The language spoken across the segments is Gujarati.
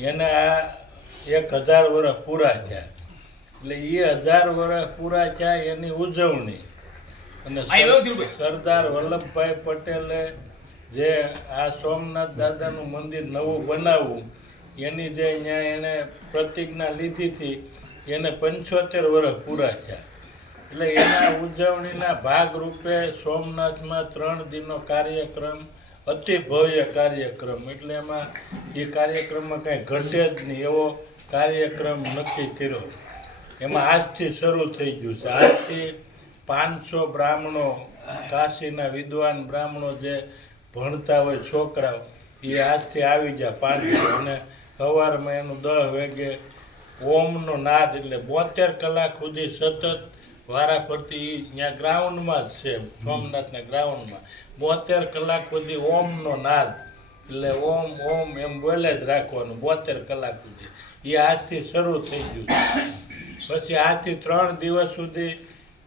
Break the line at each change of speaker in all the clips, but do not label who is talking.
એના આ એક હજાર વર્ષ પૂરા થયા. એટલે એ હજાર વર્ષ પૂરા થયા એની ઉજવણી. અને. સરદાર વલ્લભભાઈ પટેલે જે આ સોમનાથ દાદાનું મંદિર નવું બનાવવું એની જે અહીંયા એને પ્રતિજ્ઞા લીધી હતી એને પંચોતેર વર્ષ પૂરા થયા. એટલે એના ઉજવણીના ભાગરૂપે સોમનાથમાં ત્રણ દિનનો કાર્યક્રમ અતિ ભવ્ય કાર્યક્રમ. એટલે એમાં એ કાર્યક્રમમાં કાંઈ ઘટે જ નહીં. એવો કાર્યક્રમ નક્કી કર્યો. એમાં આજથી શરૂ થઈ ગયું છે. આજથી પાંચસો બ્રાહ્મણો, કાશીના વિદ્વાન બ્રાહ્મણો જે ભણતા હોય છોકરાઓ, એ આજથી આવી જાય પાંચસો. અને સવારમાં એનું દહ વાગે ઓમનો નાદ, એટલે બોતેર કલાક સુધી સતત વારા ફરતી ત્યાં ગ્રાઉન્ડમાં જ છે સોમનાથના ગ્રાઉન્ડમાં. બોતેર કલાક સુધી ઓમનો નાદ, એટલે ઓમ ઓમ એમ બોલે જ રાખવાનું, બોતેર કલાક સુધી. એ આજથી શરૂ થઈ ગયું પછી આજથી ત્રણ દિવસ સુધી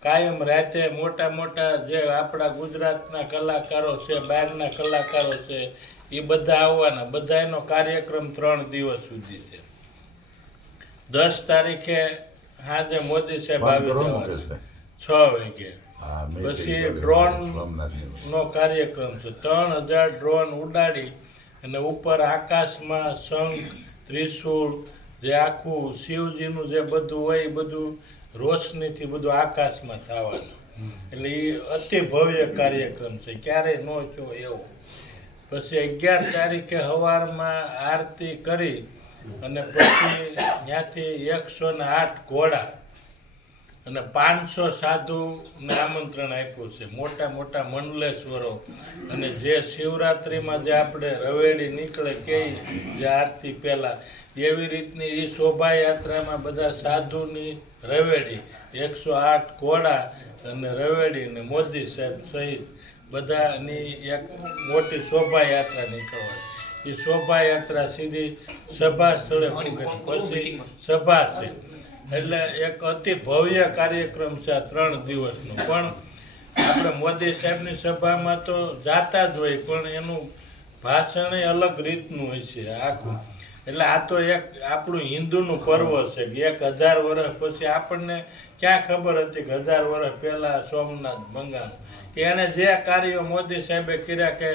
કાયમ રાતે મોટા મોટા જે આપણા ગુજરાતના કલાકારો છે, બહારના કલાકારો છે, એ બધા આવવાના. બધાનો કાર્યક્રમ ત્રણ દિવસ સુધી છે. દસ તારીખે સાંજે મોદી સાહેબ આવી જવાના છ. વાગે. પછી ડ્રોન નો કાર્યક્રમ છે. ત્રણ હજાર ડ્રોન ઉડાડી અને ઉપર આકાશમાં શંખ ત્રિશૂળ જે આખું શિવજીનું જે બધું હોય એ બધું રોશનીથી બધું આકાશમાં થવાનું. એટલે એ અતિ ભવ્ય કાર્યક્રમ છે. ક્યારેય ન થયો એવો. પછી અગિયાર તારીખે સવારમાં આરતી કરી અને પછી ત્યાંથી એકસો ને આઠ ઘોડા અને પાંચસો સાધુને આમંત્રણ આપ્યું છે. મોટા મોટા મંડલેશ્વરો અને જે શિવરાત્રિમાં જે આપણે રવેડી નીકળે કે જે આરતી પહેલાં, એવી રીતની એ શોભાયાત્રામાં બધા સાધુની રવેડી, એકસો આઠ ઘોડા અને રવેડી ને મોદી સાહેબ સહિત બધાની એક મોટી શોભાયાત્રા નીકળવાની. એ શોભાયાત્રા સીધી સભા સ્થળે પછી સભા છે. એટલે એક અતિ ભવ્ય કાર્યક્રમ છે આ ત્રણ દિવસનો. પણ આપણે મોદી સાહેબની સભામાં તો જાતા જ હોય પણ એનું ભાષણ અલગ રીતનું હોય છે આખું. એટલે આ તો એક આપણું હિન્દુનું પર્વ છે. કે એક હજાર વર્ષ પછી આપણને ક્યાં ખબર હતી કે હજાર વર્ષ પહેલાં સોમનાથ બંગાળ? કે એણે જે કાર્યો મોદી સાહેબે કર્યા કે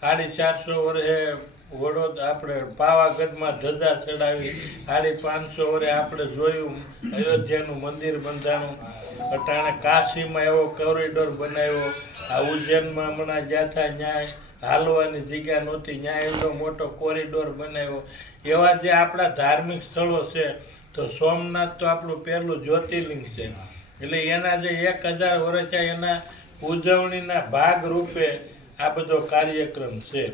સાડી ચારસો વર્ષે વડોદ આપણે પાવાગઢમાં ધજા ચડાવી સાડી પાંચસો વર્ષે આપણે જોયું, અયોધ્યાનું મંદિર બંધાણું. અટાણે કાશીમાં એવો કોરિડોર બનાવ્યો. આ ઉજ્જૈનમાં હમણાં જ્યાં ત્યાં હાલવાની જગ્યા નહોતી ત્યાં એવડો મોટો કોરિડોર બનાવ્યો. એવા જે આપણા ધાર્મિક સ્થળો છે, તો સોમનાથ તો આપણું પહેલું જ્યોતિર્લિંગ છે. એટલે એના જે એક હજાર વર્ષ એના ઉજવણીના ભાગ રૂપે આ બધો કાર્યક્રમ છે.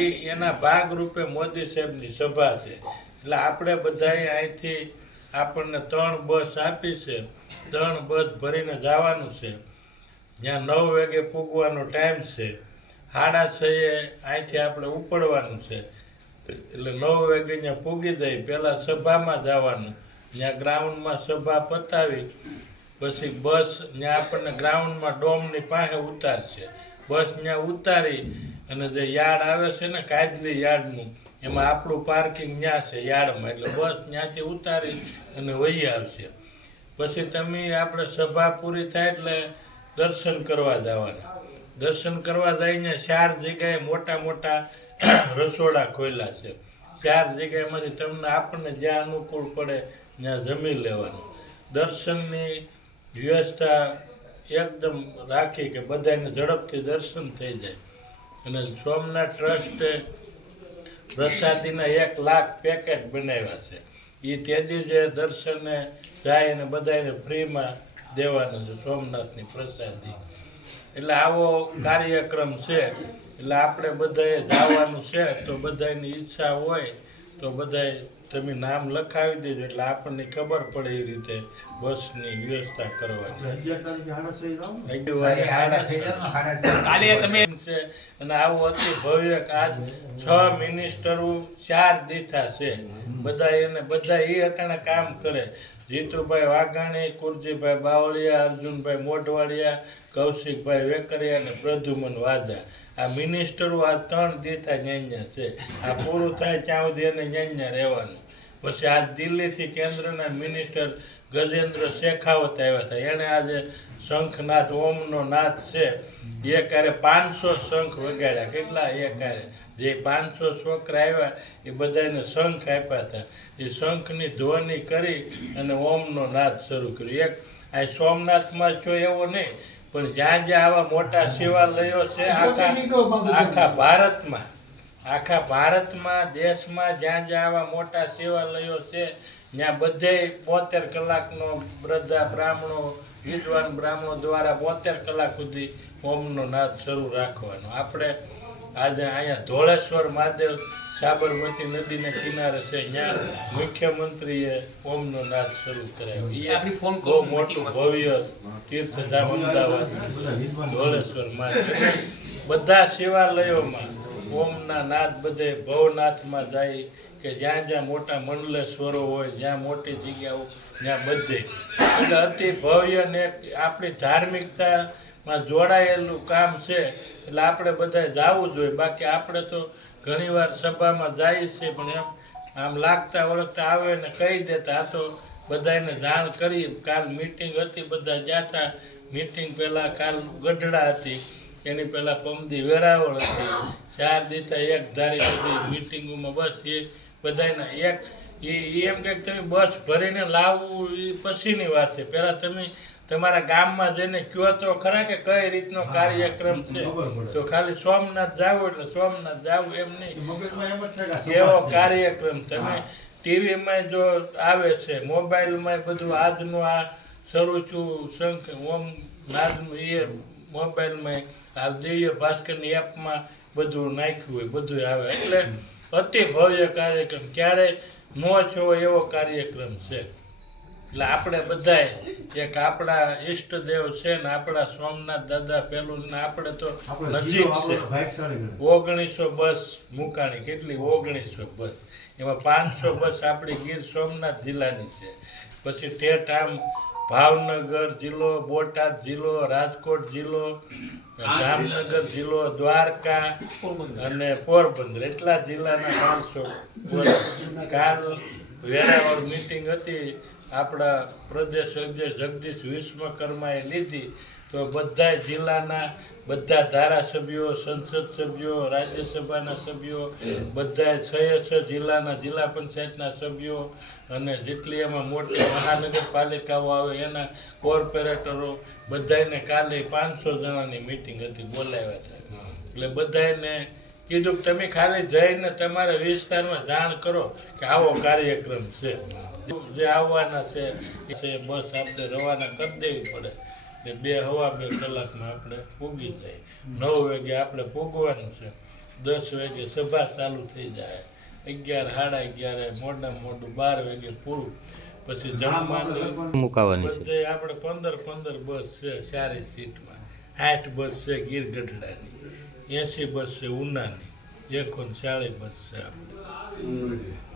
એ એના ભાગરૂપે મોદી સાહેબની સભા છે. એટલે આપણે બધાએ અહીંથી આપણને ત્રણ બસ આપી છે. ત્રણ બસ ભરીને જવાનું છે. જ્યાં નવ વાગે પૂગવાનો ટાઈમ છે. સાડા છએ અહીંથી આપણે ઉપડવાનું છે. એટલે નવ વાગે ત્યાં પૂગી જાય, પહેલાં સભામાં જવાનું. ત્યાં ગ્રાઉન્ડમાં સભા પતાવી, પછી બસ ત્યાં આપણને ગ્રાઉન્ડમાં ડોમની પાસે ઉતારશે. બસ ત્યાં ઉતારી અને જે યાર્ડ આવે છે ને કાજલી યાર્ડનું, એમાં આપણું પાર્કિંગ ત્યાં છે, યાર્ડમાં. એટલે બસ ત્યાંથી ઉતારી અને વહી આવશે. પછી તમે આપણે સભા પૂરી થાય એટલે દર્શન કરવા જવાના. દર્શન કરવા જઈને ચાર જગ્યાએ મોટા મોટા રસોડા ખોલ્યા છે. ચાર જગ્યાએમાંથી તમને આપણને જ્યાં અનુકૂળ પડે ત્યાં જમી લેવાનું. દર્શનની વ્યવસ્થા એકદમ રાખી કે બધાને ઝડપથી દર્શન થઈ જાય. અને સોમનાથ ટ્રસ્ટે પ્રસાદીના એક લાખ પેકેટ બનાવ્યા છે. એ તે જે દર્શને જાય અને બધાને ફ્રીમાં દેવાનું છે સોમનાથની પ્રસાદી. એટલે આવો કાર્યક્રમ છે. એટલે આપણે બધાએ જવાનું છે, તો બધાની ઈચ્છા હોય તો બધાએ તમે નામ લખાવી દેજો એટલે આપણને ખબર પડે એ રીતે બસની વ્યવસ્થા કરવાની.
જાવ ને, હાડા થઈ.
કાલે તમે
છે. અને આવું અતિ ભવ્ય આજ છ મિનિસ્ટરો ચાર દીઠા છે. બધા એને બધા એ અટાણે કામ કરે. જીતુભાઈ વાઘાણી કુરજીભાઈ બાવળિયા અર્જુનભાઈ મોઢવાડિયા કૌશિકભાઈ વેકરિયા અને પ્રદ્યુમન વાદા આ મિનિસ્ટરો આ ત્રણ દેતા ન્યાન્યા છે. આ પૂરું થાય ત્યાં સુધી એને ન્યાન્યા રહેવાનું. પછી આ દિલ્હીથી કેન્દ્રના મિનિસ્ટર ગજેન્દ્ર શેખાવત આવ્યા હતા. એણે આજે શંખનાથ ઓમનો નાથ છે. એ કારે પાંચસો શંખ વગાડ્યા. કેટલા? એ કારે જે પાંચસો છોકરા આવ્યા એ બધાને શંખ આપ્યા હતા. એ શંખની ધ્વનિ કરી અને ઓમનો નાદ શરૂ કર્યો. એક આ સોમનાથમાં છો એવો નહીં પણ જ્યાં જ્યાં આવા મોટા શિવાલયો છે આખા આખા ભારતમાં આખા ભારતમાં દેશમાં જ્યાં જ્યાં આવા મોટા શિવાલયો છે ત્યાં બધે બોતેર કલાકનો બધા બ્રાહ્મણો વિદ્વાન બ્રાહ્મણો દ્વારા બોતેર કલાક સુધી ઓમનો નાદ શરૂ રાખવાનો. આપણે આજે અહીંયા ધોળેશ્વર મહાદેવ સાબરમતી નદીના કિનારે છે ત્યાં મુખ્યમંત્રીએ ઓમનો નાદ શરૂ કરાયો એ
આપણી ફોન
બહુ મોટું ભવ્ય તીર્થધામ અમદાવાદ ધોળેશ્વર મહાદેવ. બધા શિવાલયોમાં ઓમના નાદ બધે ભવનાથમાં જાય કે જ્યાં જ્યાં મોટા મંડલેશ્વરો હોય, જ્યાં મોટી જગ્યાઓ, ત્યાં બધે. એટલે અતિ ભવ્ય ને આપણી ધાર્મિકતામાં જોડાયેલું કામ છે. એટલે આપણે બધા જવું જોઈએ. બાકી આપણે તો ઘણીવાર સભામાં જાય છે, પણ એમ આમ લાગતા વળગતા આવે ને કહી દેતા. આ તો બધાને જાણ કરી. કાલ મીટિંગ હતી, બધા જાતા. મીટિંગ પહેલાં કાલ ગઢડા હતી. એની પહેલાં પમદી વેરાવળ હતી. ચાર દીતા એક ધારી બધી મિટિંગોમાં બસ એ બધાને એક એ એમ કે તમે બસ ભરીને લાવવું એ પછીની વાત છે. પહેલાં તમે તમારા ગામમાં જઈને કયો તો ખરા કે કઈ રીતનો કાર્યક્રમ છે? તો ખાલી સોમનાથ જાવ એટલે સોમનાથ જાવ એમ નહીં. એવો કાર્યક્રમ. તમે ટીવીમાં જો આવે છે મોબાઈલમાં બધું આજનું આ શરૂ છું શંખ ઓમ નાદનું એ મોબાઈલમાં આ દિવ્ય ભાસ્કરની એપમાં બધું નાખ્યું હોય બધું આવે. એટલે અતિ ભવ્ય કાર્યક્રમ. ક્યારે ન છો એવો કાર્યક્રમ છે. એટલે આપણે બધાએ એક આપણા ઈષ્ટદેવ છે ને આપણા સોમનાથ દાદા પેલું ને આપણે તો નજીક છે. ઓગણીસો બસ મુકાણી. કેટલી? ઓગણીસો બસ. એમાં પાંચસો બસ આપણી ગીર સોમનાથ જિલ્લાની છે. પછી તે ટાઈમ ભાવનગર જિલ્લો, બોટાદ જિલ્લો, રાજકોટ જિલ્લો, જામનગર જિલ્લો, દ્વારકા અને પોરબંદર. એટલા જિલ્લાના માણસો કાલ વેરાવળ મિટિંગ હતી. આપણા પ્રદેશ અધ્યક્ષ જગદીશ વિશ્વકર્માએ લીધી. તો બધા જિલ્લાના બધા ધારાસભ્યો સંસદ સભ્યો રાજ્યસભાના સભ્યો બધા છ છ જિલ્લાના જિલ્લા પંચાયતના સભ્યો અને જેટલી એમાં મોટી મહાનગરપાલિકાઓ આવે એના કોર્પોરેટરો બધાને કાલે પાંચસો જણાની મિટિંગ હતી બોલાવ્યા હતા. એટલે બધાને કીધું કે તમે ખાલી જઈને તમારા વિસ્તારમાં જાણ કરો કે આવો કાર્યક્રમ છે. જે આવવાના છે એ છે બસ આપણે રવાના કરી દેવી પડે. ને બે હવા બે કલાકમાં આપણે પૂગી જાય. નવ વાગે આપણે પૂગવાનું છે. દસ વાગે સભા ચાલુ થઈ જાય. અગિયાર સાડા અગિયારે મોડા મોડું બાર વાગે પૂરું. પછી જમવાનું
મુકાવાની છે.
આપણે પંદર પંદર બસ છે સારી સીટમાં. આઠ બસ છે ગીર ગઢડાની. એંસી બસ છે ઉનાની. એકો ને ચાળી બસ છે આપણે.